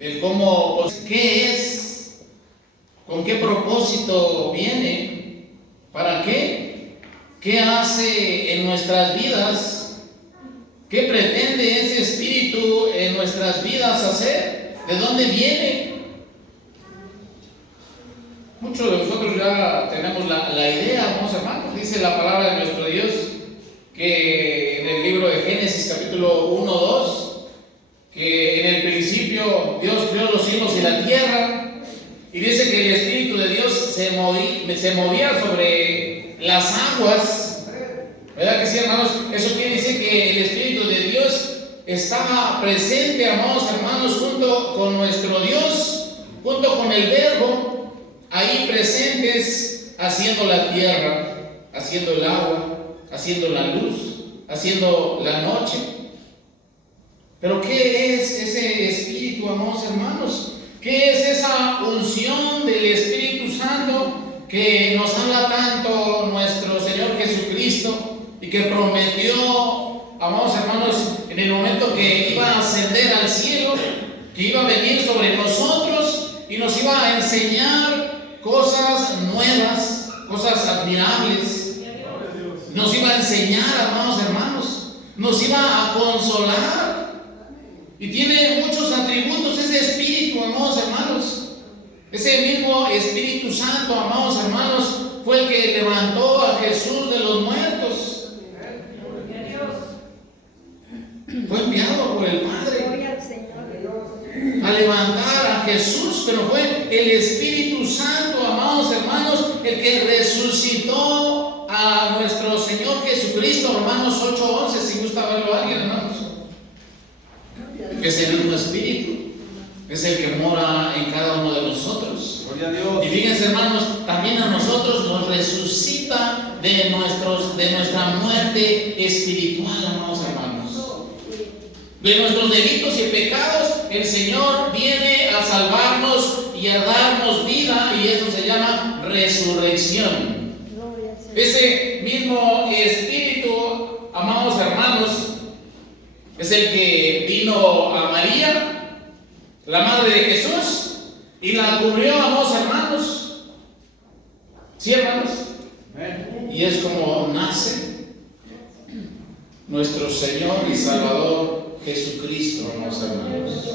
del cómo, pues, qué es, con qué propósito viene, para qué hace en nuestras vidas, qué pretende ese espíritu en nuestras vidas hacer, de dónde viene. Muchos de nosotros ya tenemos la idea, vamos hermanos. Dice la palabra de nuestro Dios que en el libro de Génesis capítulo 1, 2, que en el principio Dios creó los cielos y la tierra, y dice que el Espíritu de Dios se movía sobre las aguas, ¿verdad que sí, hermanos? Eso quiere decir que el Espíritu de Dios estaba presente, amados hermanos, junto con nuestro Dios, junto con el Verbo, ahí presentes, haciendo la tierra, haciendo el agua, haciendo la luz, haciendo la noche. Pero ¿qué es ese Espíritu, amados hermanos? ¿Qué es esa unción del Espíritu Santo que nos habla tanto nuestro Señor Jesucristo y que prometió, amados hermanos, en el momento que iba a ascender al cielo, que iba a venir sobre nosotros y nos iba a enseñar cosas nuevas, cosas admirables? Nos iba a enseñar, amados hermanos, nos iba a consolar. Y tiene muchos atributos ese Espíritu, amados hermanos. Ese mismo Espíritu Santo, amados hermanos, fue el que levantó a Jesús de los muertos. Fue enviado por el Padre a levantar a Jesús, pero fue el Espíritu Santo, amados hermanos, el que resucitó a nuestro Señor Jesucristo. Romanos 8:11, si gusta verlo alguien, hermanos. Es el mismo Espíritu, es el que mora en cada uno de nosotros. Gloria a Dios. Y fíjense, hermanos, también a nosotros nos resucita de nuestra muerte espiritual, amados hermanos. De nuestros delitos y pecados, el Señor viene a salvarnos y a darnos vida, y eso se llama resurrección. Ese mismo Espíritu, amados hermanos, es el que vino a María, la madre de Jesús, y la cubrió, amados hermanos. ¿Sí, hermanos? Y es como nace nuestro Señor y Salvador Jesucristo, amados hermanos.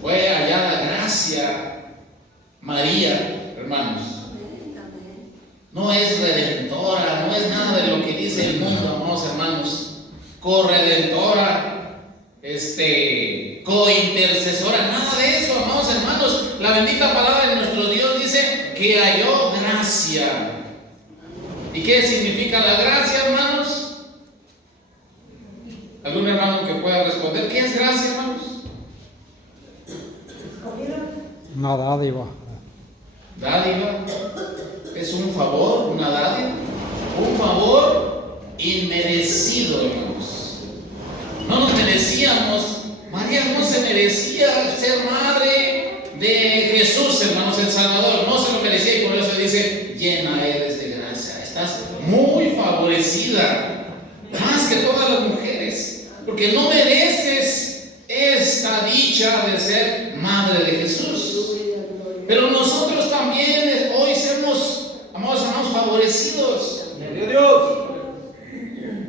Fue allá la gracia, María, hermanos. No es redentora, no es nada de lo que dice el mundo, amados hermanos. Corredentora, cointercesora, nada de eso, amados hermanos. La bendita palabra de nuestro Dios dice que halló gracia. ¿Y qué significa la gracia, hermanos? ¿Algún hermano que pueda responder? ¿Qué es gracia, hermanos? Una dádiva. Dádiva es un favor, una dádiva, un favor inmerecido, hermanos. No nos merecíamos. María no se merecía ser madre de Jesús, hermanos, el Salvador. No se lo merecía, y por eso dice: llena eres de gracia. Estás muy favorecida, más que todas las mujeres, porque no mereces esta dicha de ser madre de Jesús. Pero nosotros también hoy somos, amados hermanos, favorecidos. Dios.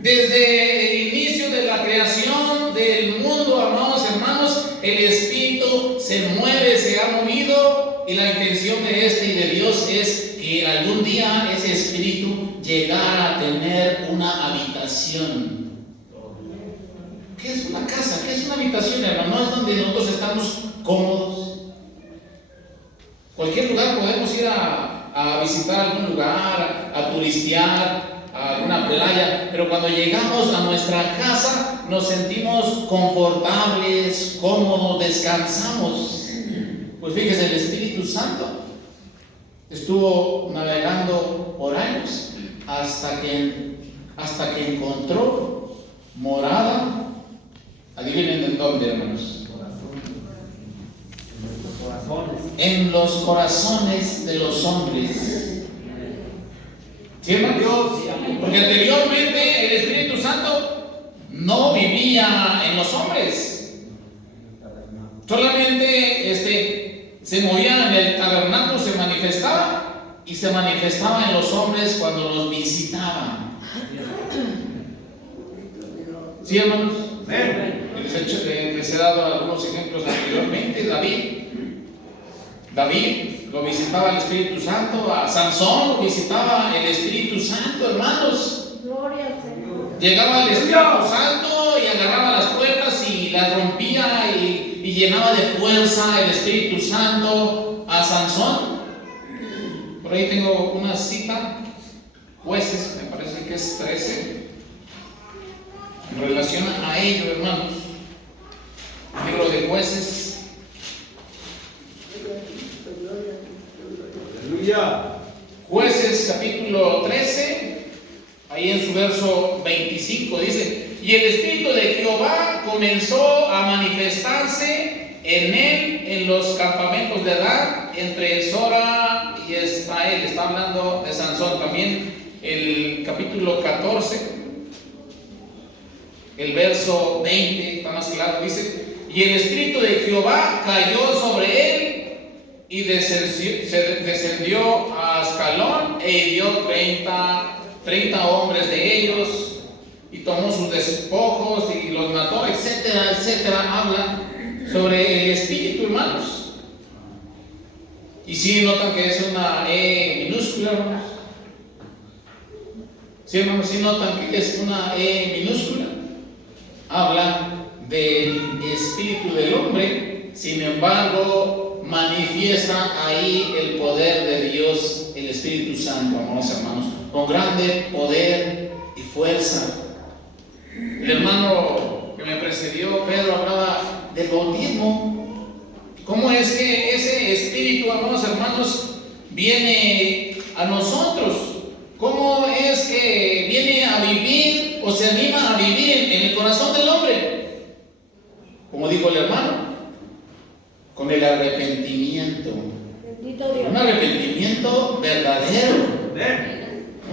Desde el inicio de la creación del mundo, amados hermanos, el Espíritu se mueve, se ha movido, y la intención de y de Dios es que algún día ese Espíritu llegara a tener una habitación. ¿Qué es una casa? ¿Qué es una habitación, hermano? No es donde nosotros estamos cómodos. Cualquier lugar podemos ir a visitar algún lugar, a turistear, a alguna playa, pero cuando llegamos a nuestra casa nos sentimos confortables, cómodos, descansamos. Pues fíjese, el Espíritu Santo estuvo navegando por años hasta que encontró morada. Adivinen en dónde, hermanos. En los corazones de los hombres. ¿Sí, hermanos? Porque anteriormente el Espíritu Santo no vivía en los hombres. Solamente se movía en el tabernáculo, se manifestaba y se manifestaba en los hombres cuando los visitaban. ¿Sí, hermanos? Les he dado algunos ejemplos anteriormente. David lo visitaba el Espíritu Santo, a Sansón lo visitaba el Espíritu Santo, hermanos. Gloria al Señor. Llegaba el Espíritu Santo y agarraba las puertas y las rompía y llenaba de fuerza el Espíritu Santo a Sansón. Por ahí tengo una cita, Jueces, me parece que es 13, en relación a ello, hermanos. Libro de Jueces. Aleluya. Jueces capítulo 13, ahí en su verso 25 dice: y el Espíritu de Jehová comenzó a manifestarse en él en los campamentos de Dan, entre Sora y Estael. Está hablando de Sansón. También el capítulo 14, el verso 20, está más claro, dice: y el Espíritu de Jehová cayó sobre él y descendió a Ascalón e hirió 30 hombres de ellos y tomó sus despojos y los mató, etcétera, etcétera. Habla sobre el Espíritu, hermanos. Y si notan que es una E minúscula, hermanos. Sí, hermanos, si notan que es una E minúscula. Habla del espíritu del hombre, sin embargo, manifiesta ahí el poder de Dios, el Espíritu Santo, amados hermanos, con grande poder y fuerza. El hermano que me precedió, Pedro, hablaba del bautismo. ¿Cómo es que ese espíritu, amados hermanos, viene a nosotros? ¿Cómo es que viene a vivir o se anima a vivir en el corazón del hombre? Como dijo el hermano, con el arrepentimiento. Bendito Dios. Un arrepentimiento verdadero.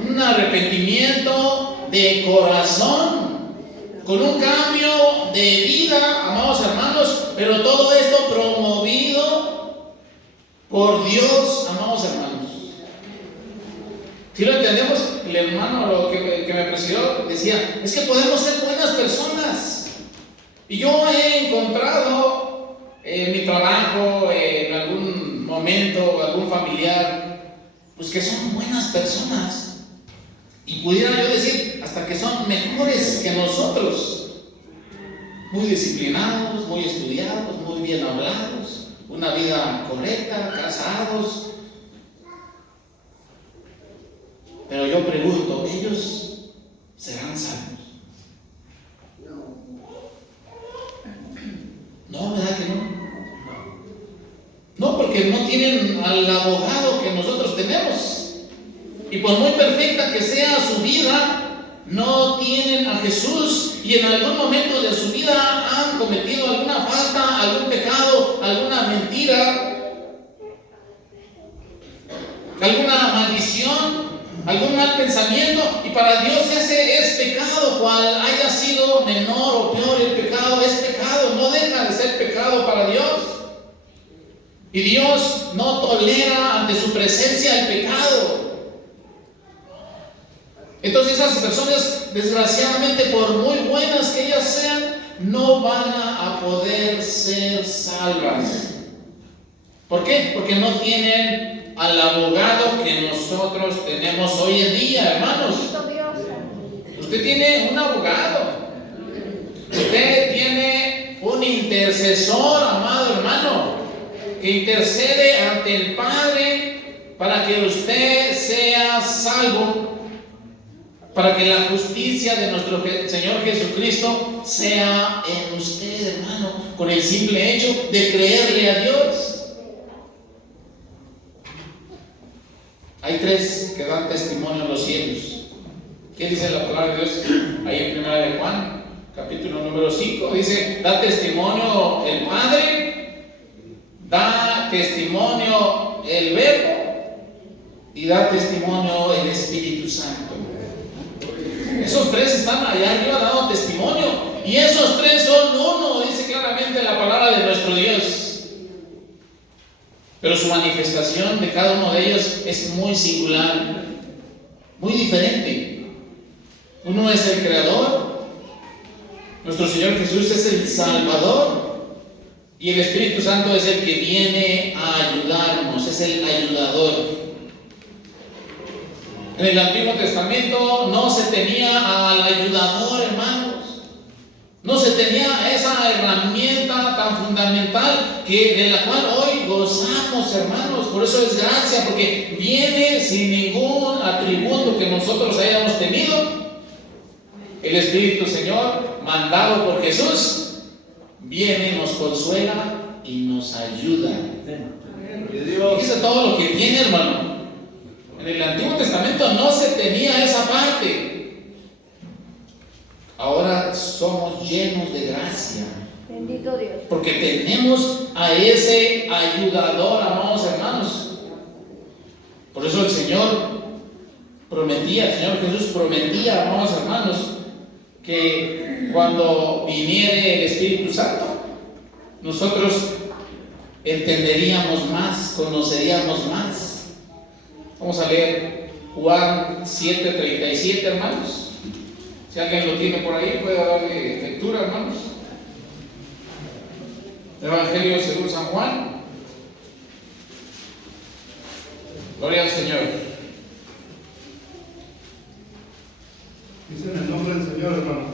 Un arrepentimiento de corazón, con un cambio de vida, amados hermanos, pero todo esto promovido por Dios, amados hermanos. Si lo entendemos, el hermano que me presidió decía: es que podemos ser buenas personas. Y yo he encontrado en mi trabajo, en algún momento, algún familiar, pues que son buenas personas. Y pudiera yo decir hasta que son mejores que nosotros. Muy disciplinados, muy estudiados, muy bien hablados, una vida correcta, casados. Pero yo pregunto, ¿ellos serán salvos? No, ¿verdad que no? No, porque no tienen al abogado que nosotros tenemos. Y por muy perfecta que sea su vida, no tienen a Jesús, y en algún momento de su vida han cometido alguna falta, algún pecado, alguna mentira, alguna maldición, algún mal pensamiento, y para Dios ese es pecado. Cual haya sido menor o peor el pecado, es pecado, no deja de ser pecado para Dios. Y Dios no tolera ante su presencia el pecado. Entonces esas personas, desgraciadamente, por muy buenas que ellas sean, no van a poder ser salvas. ¿Por qué? Porque no tienen al abogado que nosotros tenemos hoy en día, hermanos. Usted tiene un abogado. Usted tiene un intercesor, amado hermano, que intercede ante el Padre para que usted sea salvo, para que la justicia de nuestro Señor Jesucristo sea en usted, hermano, con el simple hecho de creerle a Dios. Hay 3 que dan testimonio en los cielos. ¿Qué dice la palabra de Dios? Ahí en 1 de Juan, capítulo número 5, dice: da testimonio el Padre, da testimonio el Verbo y da testimonio el Espíritu Santo. Esos 3 están allá arriba dando testimonio, Y esos tres son uno, dice claramente la palabra de nuestro Dios. Pero su manifestación de cada uno de ellos es muy singular, muy diferente. Uno es el Creador, nuestro Señor Jesús es el Salvador, y el Espíritu Santo es el que viene a ayudarnos, es el ayudador. En el Antiguo Testamento no se tenía al ayudador, hermanos. No se tenía esa herramienta tan fundamental de la cual hoy gozamos, hermanos. Por eso es gracia, porque viene sin ningún atributo que nosotros hayamos tenido. El Espíritu Señor, mandado por Jesús, viene, nos consuela y nos ayuda. Fíjese todo lo que tiene, hermano. En el Antiguo Testamento no se tenía esa parte. Ahora somos llenos de gracia. Bendito Dios. Porque tenemos a ese ayudador, amados hermanos. Por eso el Señor Jesús prometía, amados hermanos, que cuando viniere el Espíritu Santo, nosotros entenderíamos más, conoceríamos más. Vamos a leer Juan 7:37, hermanos. Si alguien lo tiene por ahí, puede darle lectura, hermanos. Evangelio según San Juan. Gloria al Señor. Dice en el nombre del Señor, hermano.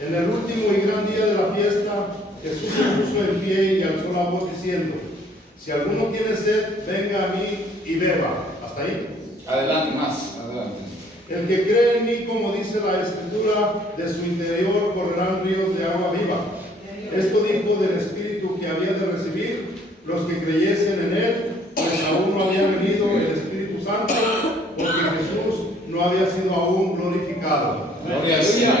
En el último y gran día de la fiesta, Jesús se puso en pie y alzó la voz diciendo: si alguno tiene sed, venga a mí y beba. ¿Hasta ahí? Adelante, más, adelante. El que cree en mí, como dice la Escritura, de su interior correrán ríos de agua viva. Esto dijo del Espíritu que había de recibir los que creyesen en él, pues aún no había venido el Espíritu Santo, porque Jesús no había sido aún glorificado. Gloria al Señor.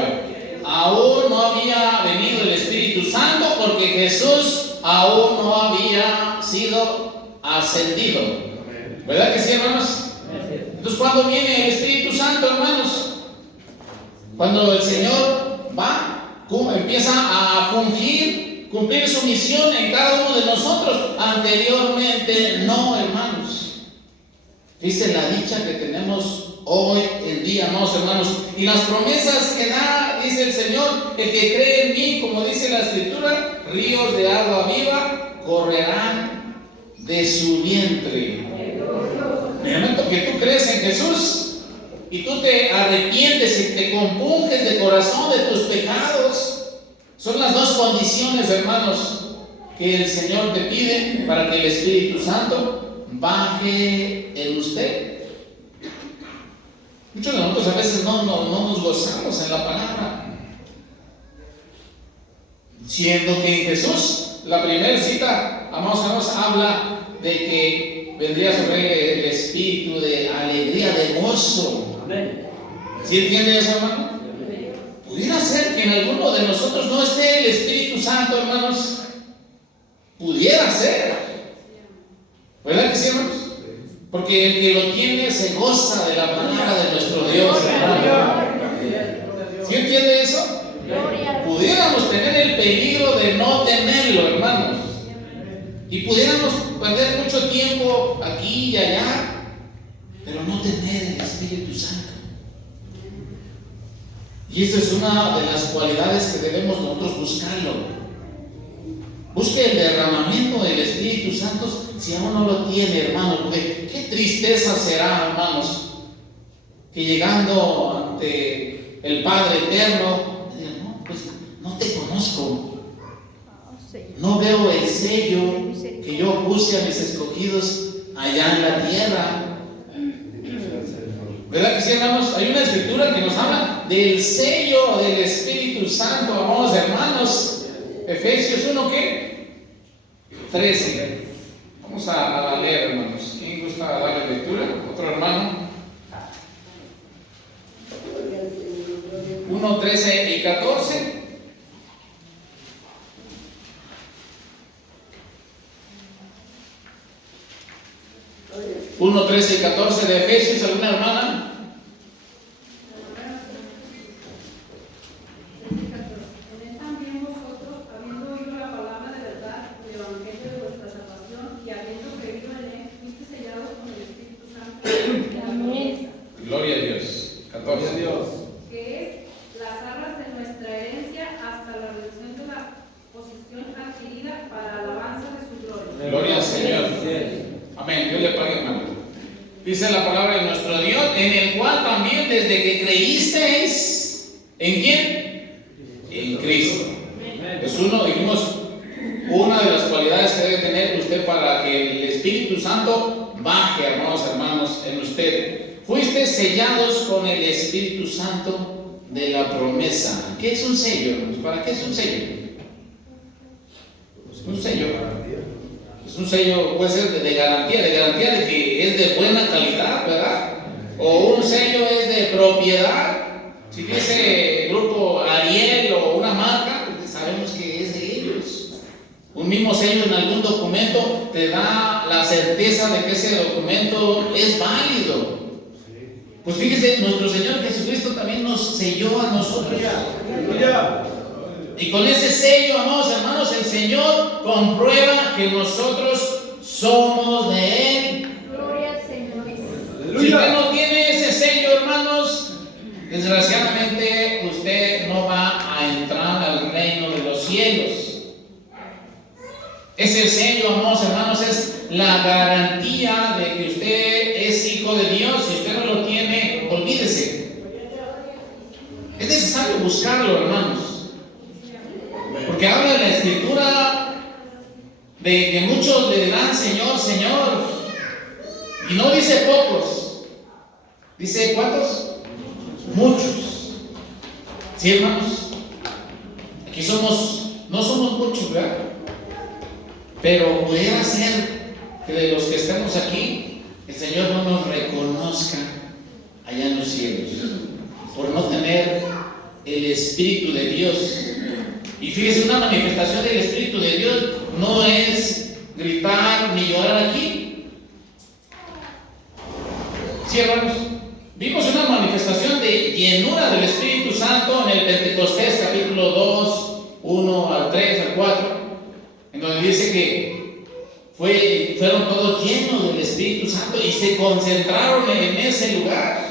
Aún no había venido el Espíritu Santo porque Jesús aún no había sido ascendido. ¿Verdad que sí, hermanos? Entonces, ¿cuándo viene el Espíritu Santo, hermanos? Cuando el Señor empieza a cumplir su misión en cada uno de nosotros. Anteriormente no, hermanos. Dice la dicha que tenemos hoy en día, amados hermanos, y las promesas que da, dice el Señor: el que cree en mí, como dice la Escritura, ríos de agua viva correrán de su vientre. En el momento que tú crees en Jesús y tú te arrepientes y te compunges de corazón de tus pecados, son las dos condiciones, hermanos, que el Señor te pide para que el Espíritu Santo baje en usted. Muchos de nosotros a veces no nos gozamos en la palabra, siendo que en Jesús, la primera cita, amados hermanos, habla de que vendría sobre el espíritu de alegría, de gozo. ¿Sí entiende eso, hermano? Pudiera ser que en alguno de nosotros no esté el Espíritu Santo, hermanos. Pudiera ser. ¿Verdad que sí, hermanos? Porque el que lo tiene se goza de la palabra de nuestro Dios, hermano. ¿Sí entiende eso? Pudiéramos tener el peligro de no tenerlo, hermanos. Y pudiéramos perder mucho tiempo aquí y allá, pero no tener el Espíritu Santo. Y esa es una de las cualidades que debemos nosotros buscarlo. Busque el derramamiento del Espíritu Santo si aún no lo tiene, hermano. Porque qué tristeza será, hermanos, que llegando ante el Padre Eterno, digan: no, pues no te conozco. No veo el sello que yo puse a mis escogidos allá en la tierra. ¿Verdad que sí, hermanos? Hay una escritura que nos habla del sello del Espíritu Santo, amados hermanos. Efesios 1, ¿qué? 13. Vamos a leer, hermanos. ¿Quién gusta darle lectura? ¿Otro hermano? 1, 13 y 14. 1, 13 y 14 de Efesios. ¿Alguna hermana? dice la palabra de nuestro Dios, en el cual también desde que creísteis, ¿en quién? En Cristo. Es uno, dijimos, una de las cualidades que debe tener usted para que el Espíritu Santo baje, hermanos, en usted. Fuiste sellados con el Espíritu Santo de la promesa. ¿Qué es un sello, hermanos? ¿Para qué es un sello? Un sello. Es un sello, puede ser de garantía de que es de buena calidad, ¿verdad? O un sello es de propiedad. Si dice grupo Ariel o una marca, pues sabemos que es de ellos. Un mismo sello en algún documento te da la certeza de que ese documento es válido. Pues fíjese, nuestro Señor Jesucristo también nos selló a nosotros. Y con ese sello, amados hermanos, el Señor comprueba que nosotros somos de Él. Gloria al Señor. Si usted no tiene ese sello, hermanos, desgraciadamente usted no va a entrar al reino de los cielos. Ese sello, amados hermanos, es la garantía de que usted es hijo de Dios. Si usted no lo tiene, olvídese. Es necesario buscarlo, hermanos. Porque habla en la Escritura de que muchos le dirán Señor, Señor. Y no dice pocos. Dice ¿cuántos? Muchos. ¿Sí, hermanos? Aquí no somos muchos, ¿verdad? Pero pudiera ser que de los que estemos aquí, el Señor no nos reconozca allá en los cielos, por no tener el Espíritu de Dios. Y fíjese, una manifestación del Espíritu de Dios no es gritar ni llorar aquí. Sí, hermanos, vimos una manifestación de llenura del Espíritu Santo en el Pentecostés, capítulo 2, 1 al 3, al 4, en donde dice que fueron todos llenos del Espíritu Santo y se concentraron en ese lugar.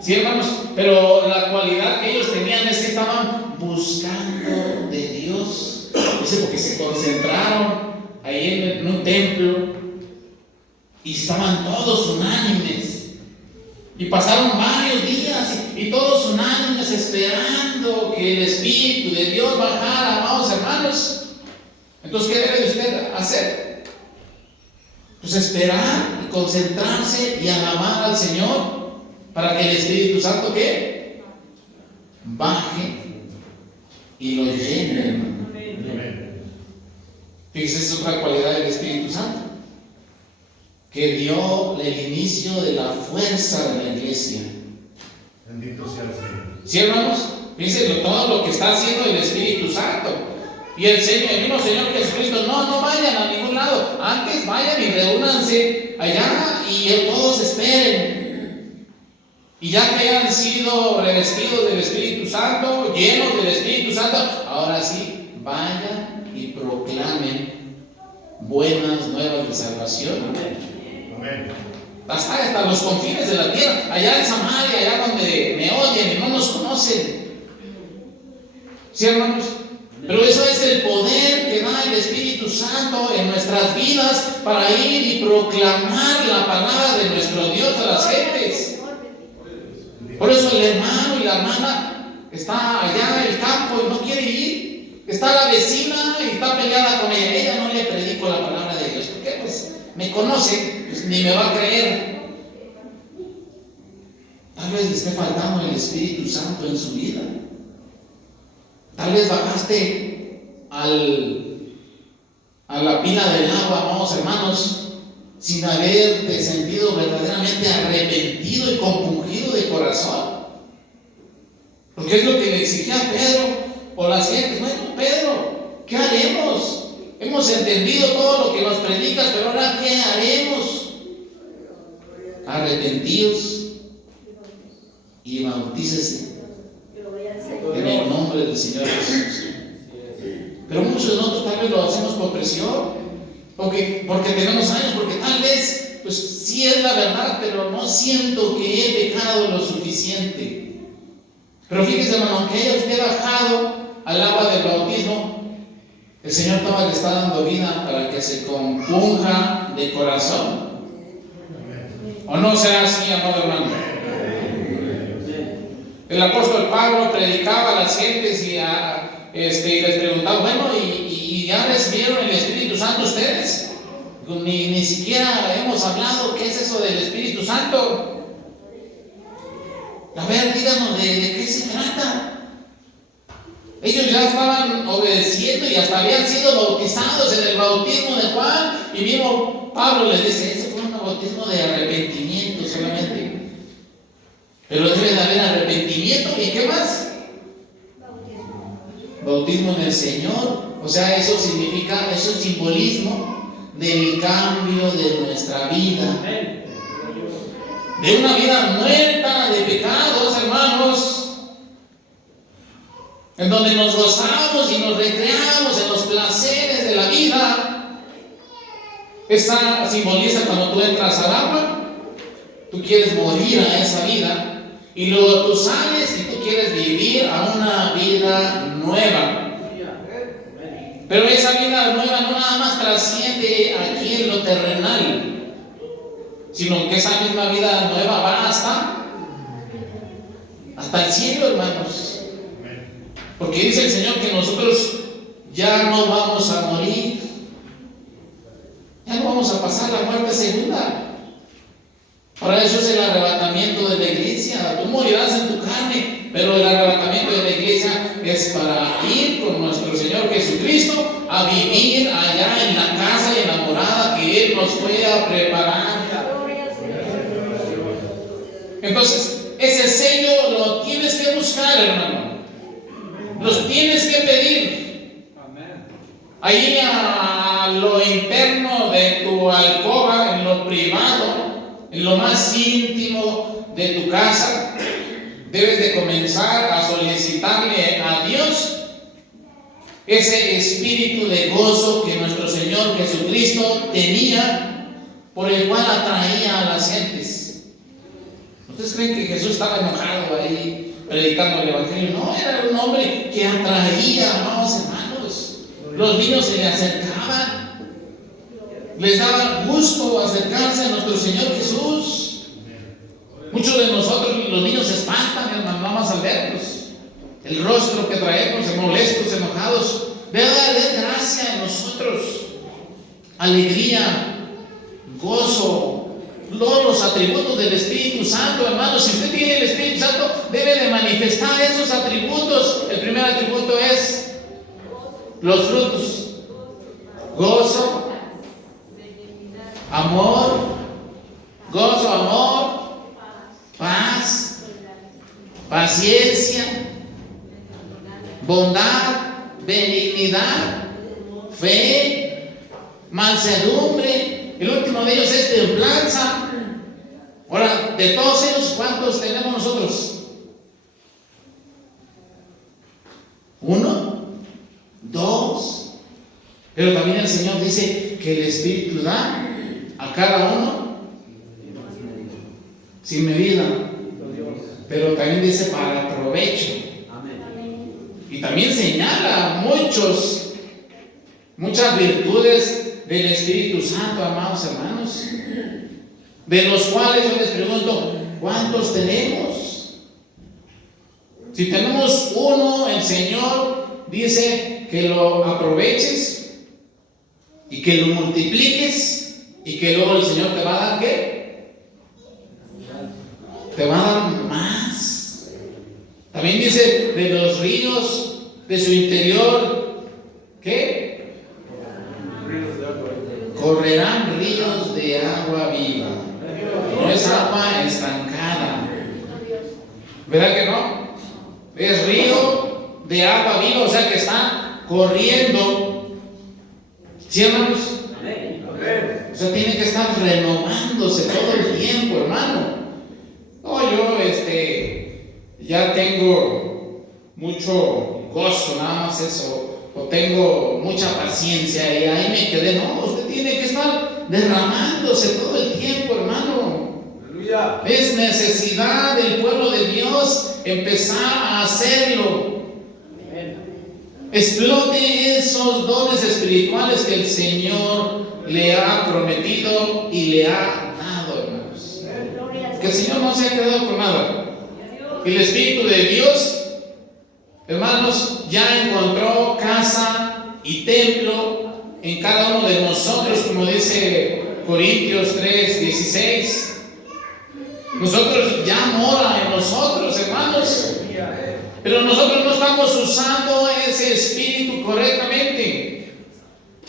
Sí, hermanos, pero la cualidad que ellos tenían es que estaban buscando de Dios. Dice, porque se concentraron ahí en un templo y estaban todos unánimes. Y pasaron varios días y todos unánimes esperando que el Espíritu de Dios bajara, amados hermanos. Entonces, ¿qué debe de usted hacer? Pues esperar y concentrarse y alabar al Señor para que el Espíritu Santo, ¿qué? Baje y lo llene, hermano. Fíjese, es otra cualidad del Espíritu Santo, que dio el inicio de la fuerza de la iglesia. Bendito sea el Señor. ¿Sí, hermanos? Fíjense todo lo que está haciendo el Espíritu Santo. Y el mismo Señor Jesucristo, no vayan a ningún lado. Antes vayan y reúnanse allá y todos esperen. Y ya que hayan sido revestidos del Espíritu Santo, llenos del Espíritu Santo, ahora sí, vayan y proclamen buenas nuevas de salvación. Amén. Hasta los confines de la tierra, allá en Samaria, allá donde me oyen y no nos conocen. ¿Sí, hermanos? Pero eso es el poder que da el Espíritu Santo en nuestras vidas para ir y proclamar la palabra de nuestro Dios a las gentes. Por eso el hermano y la hermana está allá en el campo y no quiere ir. Está la vecina y está peleada con ella. Ella no le predico la palabra de Dios porque pues me conoce, pues ni me va a creer. Tal vez le esté faltando el Espíritu Santo en su vida. Tal vez bajaste a la pila del agua, amados hermanos, sin haberte sentido verdaderamente arrepentido y compungido de corazón. Porque es lo que le exigía a Pedro o las gentes. Bueno, Pedro, ¿qué haremos? Hemos entendido todo lo que nos predicas, pero ahora ¿qué haremos? Arrepentidos y bautícese en el nombre del Señor Jesús. Pero muchos de nosotros tal vez lo hacemos por presión, porque tenemos años, porque tal vez, pues sí es la verdad, pero no siento que he pecado lo suficiente. Pero fíjese, hermano, aunque haya usted bajado al agua del bautismo, el Señor todavía le está dando vida para que se compunja de corazón. ¿O no será así, amado hermano? El apóstol Pablo predicaba a las gentes y les preguntaba, bueno, ¿y ya recibieron el Espíritu Santo ustedes? Ni siquiera hemos hablado qué es eso del Espíritu Santo. A ver, díganos de qué se trata. Ellos ya estaban obedeciendo y hasta habían sido bautizados en el bautismo de Juan. Y mismo Pablo les dice, ese fue un bautismo de arrepentimiento solamente. Pero debe de haber arrepentimiento. ¿Y qué más? Bautismo en el Señor. O sea, eso significa, eso es simbolismo del cambio de nuestra vida. De una vida muerta de pecados, hermanos, en donde nos gozamos y nos recreamos en los placeres de la vida. Esta simboliza cuando tú entras al agua, tú quieres morir a esa vida, y luego tú sales y tú quieres vivir a una vida nueva. Pero esa vida nueva no nada más trasciende aquí en lo terrenal, sino que esa misma vida nueva va hasta el cielo, hermanos. Porque dice el Señor que nosotros ya no vamos a morir, ya no vamos a pasar la muerte segunda. Para eso es el arrebatamiento de la iglesia. Tú morirás en tu carne, pero el arrebatamiento de la iglesia es para ir con nuestro Señor Jesucristo a vivir allá en la casa y en la morada que Él nos fue a preparar. Entonces, ese sello lo tienes que buscar, hermano. Los tienes que pedir. Ahí a lo interno de tu alcoba, en lo privado, en lo más íntimo de tu casa, debes de comenzar a solicitarle a Dios ese espíritu de gozo que nuestro Señor Jesucristo tenía, por el cual atraía a las gentes. ¿Ustedes creen que Jesús estaba enojado ahí predicando el Evangelio? No, era un hombre que atraía, amados hermanos. Los niños se le acercaban, les daba gusto acercarse a nuestro Señor Jesús. Muchos de nosotros, los niños se espantan, hermanos, vamos al verlos. El rostro que traemos, molestos, enojados. Debe haber gracia en nosotros, alegría, gozo, todos los atributos del Espíritu Santo, hermanos. Si usted tiene el Espíritu Santo, debe de manifestar esos atributos. El primer atributo es los frutos: gozo, amor, paz, paciencia, bondad, benignidad, fe, mansedumbre. El último de ellos es templanza. Ahora, de todos ellos, ¿cuántos tenemos nosotros? 1, 2. Pero también el Señor dice que el Espíritu da a cada uno sin medida, pero también dice para provecho. Y también señala muchas virtudes del Espíritu Santo, amados hermanos, de los cuales yo les pregunto, ¿cuántos tenemos? Si tenemos uno, el Señor dice que lo aproveches y que lo multipliques, y que luego el Señor te va a dar ¿qué? Te va a dar más. También dice de los ríos de su interior, ¿qué? Correrán ríos de agua viva. No es agua estancada, ¿verdad que no? Es río de agua viva, o sea que está corriendo. ¿Sí, hermanos? O sea, tiene que estar renovándose todo el tiempo, hermano. No, yo ya tengo mucho gozo, nada más eso, o tengo mucha paciencia y ahí me quedé. No, usted tiene que estar derramándose todo el tiempo, hermano. Aleluya. Es necesidad del pueblo de Dios empezar a hacerlo. Explote esos dones espirituales que el Señor le ha prometido y le ha dado, hermanos. Porque el Señor no se ha quedado con nada. El Espíritu de Dios, hermanos, ya encontró casa y templo en cada uno de nosotros, como dice Corintios 3:16. Nosotros ya mora en nosotros, hermanos. Pero nosotros no estamos usando ese espíritu correctamente.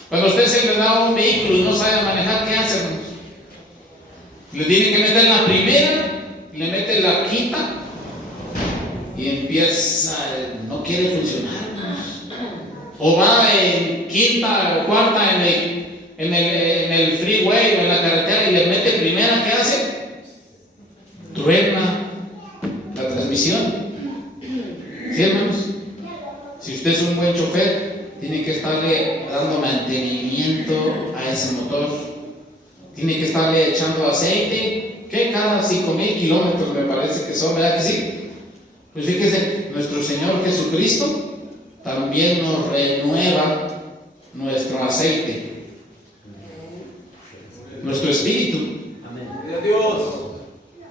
Cuando a usted se le da un vehículo y no sabe manejar, ¿qué hace, hermanos? Le tiene que meter la primera, le mete la quinta y empieza, no quiere funcionar, hermanos. O va en quinta o cuarta en el freeway o en la carretera y le mete primera, ¿qué hace? Truena la transmisión. ¿Sí, hermanos? Si usted es un buen chofer, tiene que estarle dando mantenimiento a ese motor. Tiene que estarle echando aceite, que cada 5,000 kilómetros me parece que son, ¿verdad que sí? Pues fíjese, nuestro Señor Jesucristo también nos renueva nuestro aceite, nuestro espíritu. Amén. Dios.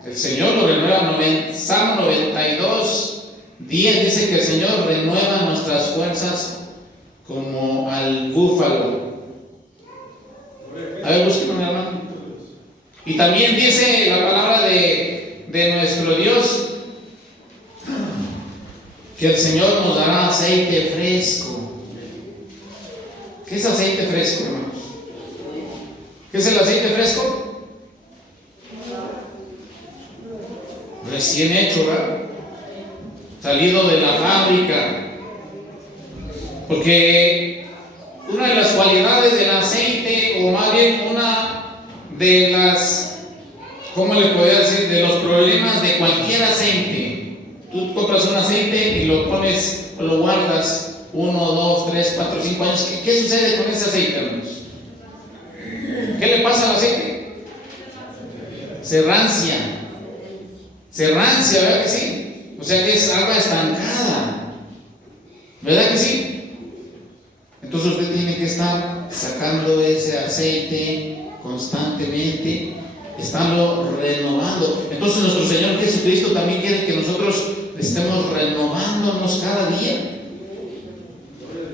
El Señor lo renueva. Salmo 92:10 dice que el Señor renueva nuestras fuerzas como al búfalo. A ver, búsquenme, hermano. Y también dice la palabra de nuestro Dios que el Señor nos dará aceite fresco. ¿Qué es aceite fresco, hermanos? ¿Qué es el aceite fresco? Recién hecho, ¿verdad? Salido de la fábrica. Porque una de las cualidades del aceite, o más bien una de las, ¿cómo le podría decir? De los problemas de cualquier aceite. Tú compras un aceite y lo pones o lo guardas 1, 2, 3, 4, 5 años. ¿Qué sucede con ese aceite, hermanos? ¿Qué le pasa al aceite? Se rancia. Se rancia, ¿verdad que sí? O sea que es agua estancada, ¿verdad que sí? Entonces usted tiene que estar sacando ese aceite constantemente, estarlo renovando. Entonces nuestro Señor Jesucristo también quiere que nosotros estemos renovándonos cada día.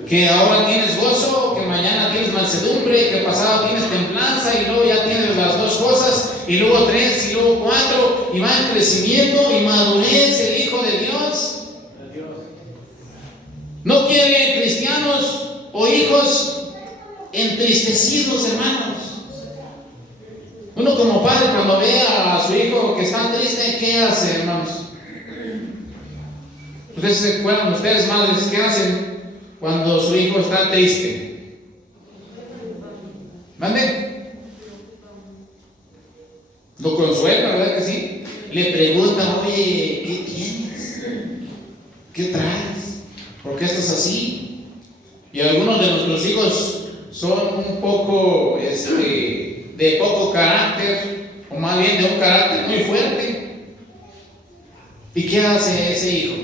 Que ahora tienes gozo, que mañana tienes mansedumbre, que pasado tienes templanza, y luego ya tienes las 2 cosas, y luego 3, y luego 4, y va en crecimiento y madurez el Hijo de Dios. No quiere cristianos o hijos entristecidos, hermanos. Uno como padre, cuando ve a su hijo que está triste, ¿qué hace, hermanos? Ustedes se acuerdan, ustedes madres, ¿qué hacen cuando su hijo está triste? ¿Mande? Lo consuela, ¿verdad que sí? Le preguntan, oye, ¿qué tienes? ¿Qué traes? ¿Por qué estás así? Y algunos de nuestros hijos son un poco de poco carácter, o más bien de un carácter muy fuerte. ¿Y qué hace ese hijo?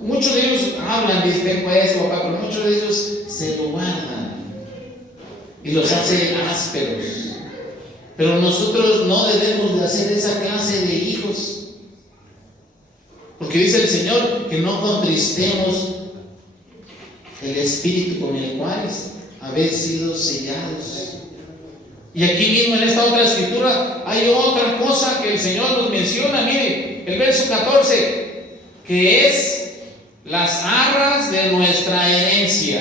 Muchos de ellos hablan, dicen, tengo esto, papá, pero muchos de ellos se lo guardan y los hace ásperos. Pero nosotros no debemos de hacer esa clase de hijos, porque dice el Señor que no contristemos el espíritu con el cual habéis sido sellados. Y aquí mismo en esta otra escritura hay otra cosa que el Señor nos menciona. Mire, el verso 14, que es las arras de nuestra herencia,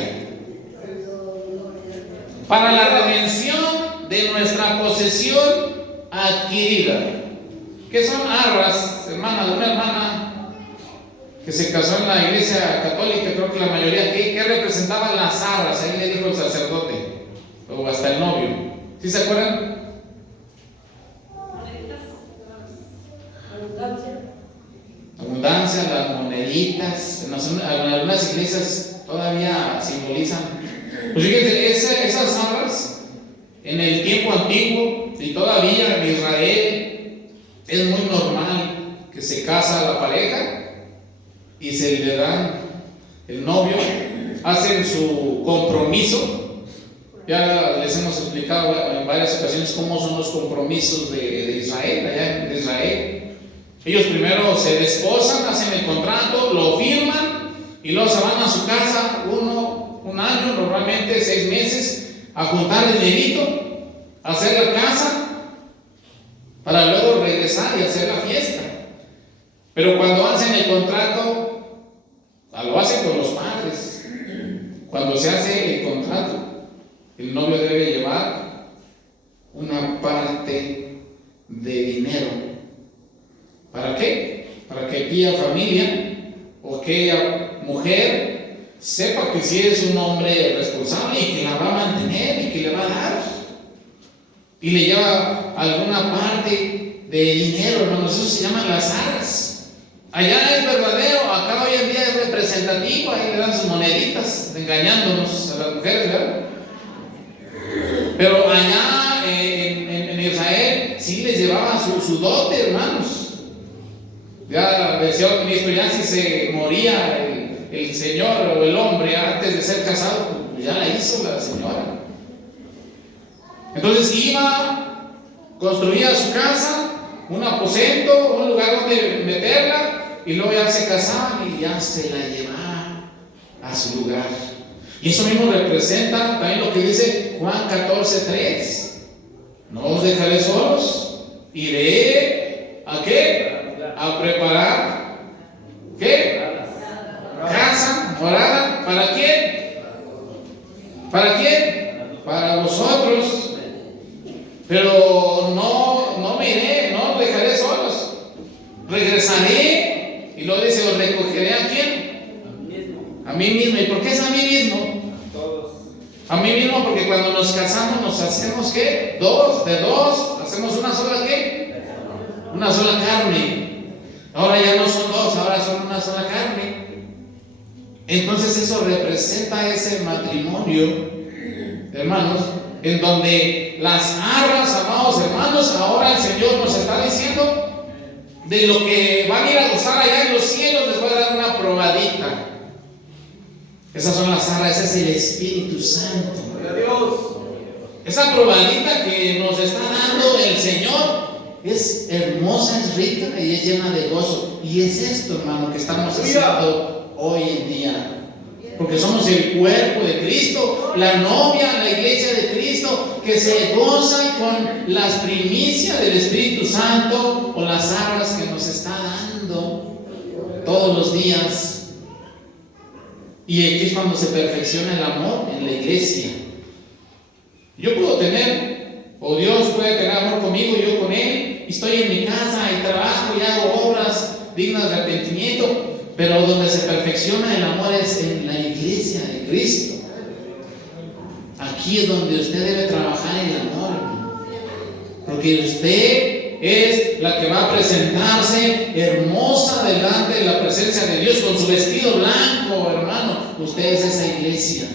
para la redención de nuestra posesión adquirida. ¿Qué son arras, hermana? De una hermana que se casó en la iglesia católica, creo que la mayoría, ¿qué representaban las arras? Ahí le dijo el sacerdote, o hasta el novio. ¿Sí se acuerdan? Abundancia, las moneditas. En algunas iglesias todavía simbolizan. Pues fíjense, esas arras en el tiempo antiguo y todavía en Israel es muy normal que se casa la pareja y se le dan el novio, hacen su compromiso Ya les hemos explicado en varias ocasiones cómo son los compromisos de Israel, allá en Israel. Ellos primero se desposan, hacen el contrato, lo firman y luego se van a su casa un año, normalmente 6 meses, a juntar el dinerito, a hacer la casa, para luego regresar y hacer la fiesta. Pero cuando hacen el contrato, lo hacen con los padres. Cuando se hace el contrato, el novio debe llevar una parte de dinero. ¿Para qué? Para que aquella familia o aquella mujer sepa que sí es un hombre responsable y que la va a mantener y que le va a dar. Y le lleva alguna parte de dinero, hermanos. Eso se llaman las arras. Allá es verdadero, acá hoy en día es representativo. Ahí le dan sus moneditas, engañándonos a las mujeres, ¿verdad? Pero allá en Israel sí les llevaba su dote, hermanos. Ya decía el ministro, ya si se moría el señor o el hombre antes de ser casado, pues ya la hizo la señora. Entonces iba, construía su casa, un aposento, un lugar donde meterla, y luego ya se casaban y ya se la llevaba a su lugar. Y eso mismo representa también lo que dice Juan 14:3. No os dejaré solos, iré ¿a qué? A preparar ¿qué? Casa, morada. ¿Para quién? ¿Para quién? Para vosotros. Pero no me iré, no os dejaré solos. Regresaré. Y luego dice, os recogeré ¿a quién? A mí mismo. ¿Y por qué es a mí mismo? A mí mismo, porque cuando nos casamos nos hacemos ¿qué? De dos, hacemos una sola ¿qué? Una sola carne. Ahora ya no son dos, ahora son una sola carne. Entonces eso representa ese matrimonio, hermanos, en donde las arras, amados hermanos, ahora el Señor nos está diciendo de lo que van a ir a gozar allá en los cielos. Les voy a dar una probadita. Esas son las arras, ese es el Espíritu Santo. Esa probadita que nos está dando el Señor es hermosa, es rica y es llena de gozo. Y es esto, hermano, que estamos haciendo hoy en día. Porque somos el cuerpo de Cristo, la novia, la iglesia de Cristo, que se goza con las primicias del Espíritu Santo o las arras que nos está dando todos los días. Y aquí es cuando se perfecciona el amor en la iglesia. Yo puedo tener, o Dios puede tener amor conmigo y yo con Él, y estoy en mi casa y trabajo y hago obras dignas de arrepentimiento. Pero donde se perfecciona el amor es en la iglesia de Cristo. Aquí es donde usted debe trabajar el amor, porque usted es la que va a presentarse hermosa delante de la presencia de Dios con su vestido blanco, hermano. Usted es esa iglesia,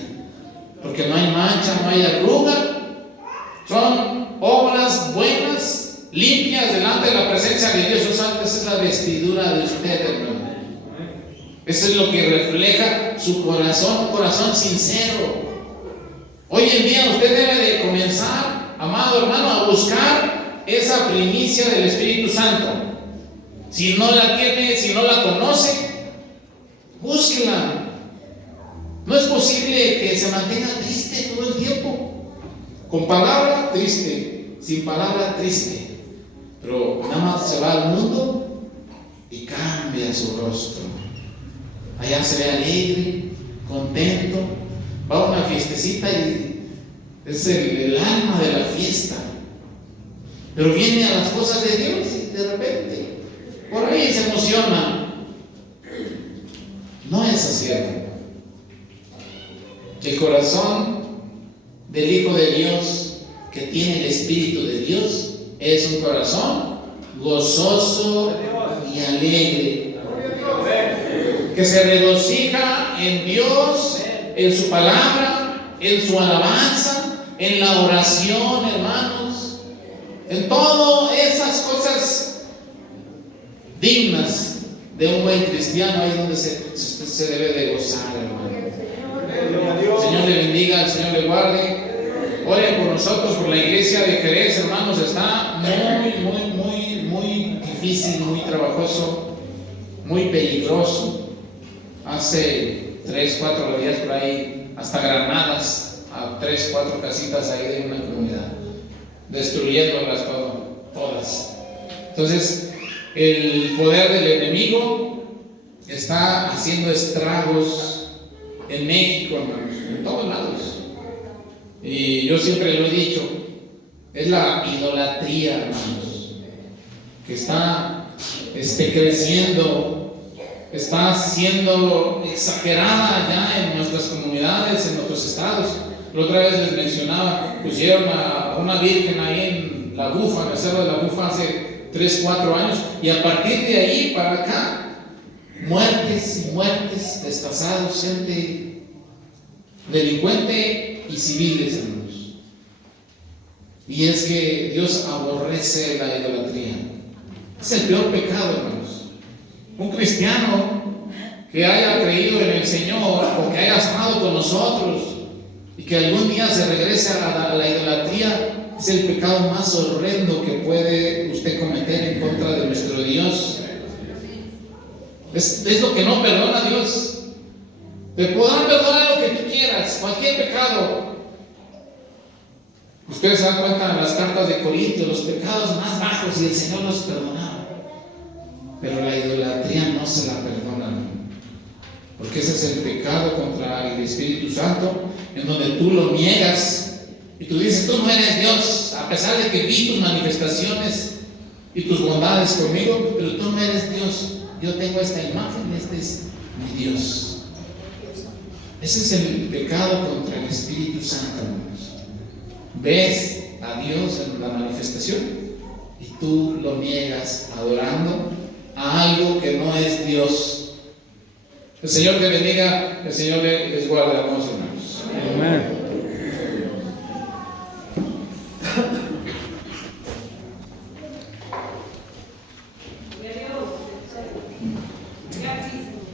porque no hay mancha, no hay arruga. Son obras buenas, limpias delante de la presencia de Dios. Esa es la vestidura de usted, hermano. Eso es lo que refleja su corazón, un corazón sincero. Hoy en día usted debe de comenzar, amado hermano, a buscar esa primicia del Espíritu Santo. Si no la tiene, si no la conoce, búsquela. No es posible que se mantenga triste todo el tiempo. Con palabra triste, sin palabra triste. Pero nada más se va al mundo y cambia su rostro. Allá se ve alegre, contento, va a una fiestecita y es el alma de la fiesta. Pero viene a las cosas de Dios y de repente por ahí se emociona. No es así. El corazón del Hijo de Dios que tiene el Espíritu de Dios es un corazón gozoso y alegre, que se regocija en Dios, en su palabra, en su alabanza, en la oración, hermanos, en todas esas cosas dignas de un buen cristiano. Ahí es donde se debe de gozar, hermano. El Señor le bendiga, el Señor le guarde. por la iglesia de Jerez, hermanos, está muy difícil, muy trabajoso, muy peligroso. Hace 3, 4 días por ahí, hasta granadas a 3, 4 casitas ahí de una comunidad, destruyéndolas todas. Entonces, el poder del enemigo está haciendo estragos en México, hermanos, en todos lados. Y yo siempre lo he dicho, es la idolatría, hermanos, que está creciendo, está siendo exagerada ya en nuestras comunidades, en nuestros estados. La otra vez les mencionaba, pusieron a una virgen ahí en La Bufa, en el Cerro de La Bufa, hace 3, 4 años, y a partir de ahí para acá, muertes y muertes, destazados, gente delincuente y civiles, hermanos. Y es que Dios aborrece la idolatría. Es el peor pecado, hermanos. Un cristiano que haya creído en el Señor, o que haya estado con nosotros y que algún día se regrese a la idolatría, es el pecado más horrendo que puede usted cometer en contra de nuestro Dios. Es lo que no perdona a Dios. Te podrán perdonar lo que tú quieras, cualquier pecado. Ustedes se dan cuenta en las cartas de Corintios, los pecados más bajos, y el Señor los perdonaba. Pero la idolatría no se la perdona, porque ese es el pecado contra el Espíritu Santo, en donde tú lo niegas y tú dices: tú no eres Dios, a pesar de que vi tus manifestaciones y tus bondades conmigo, pero tú no eres Dios. Yo tengo esta imagen y este es mi Dios. Ese es el pecado contra el Espíritu Santo, hermanos. Ves a Dios en la manifestación y tú lo niegas adorando a algo que no es Dios. El Señor te bendiga, el Señor les guarde, hermanos hermanos. Amén.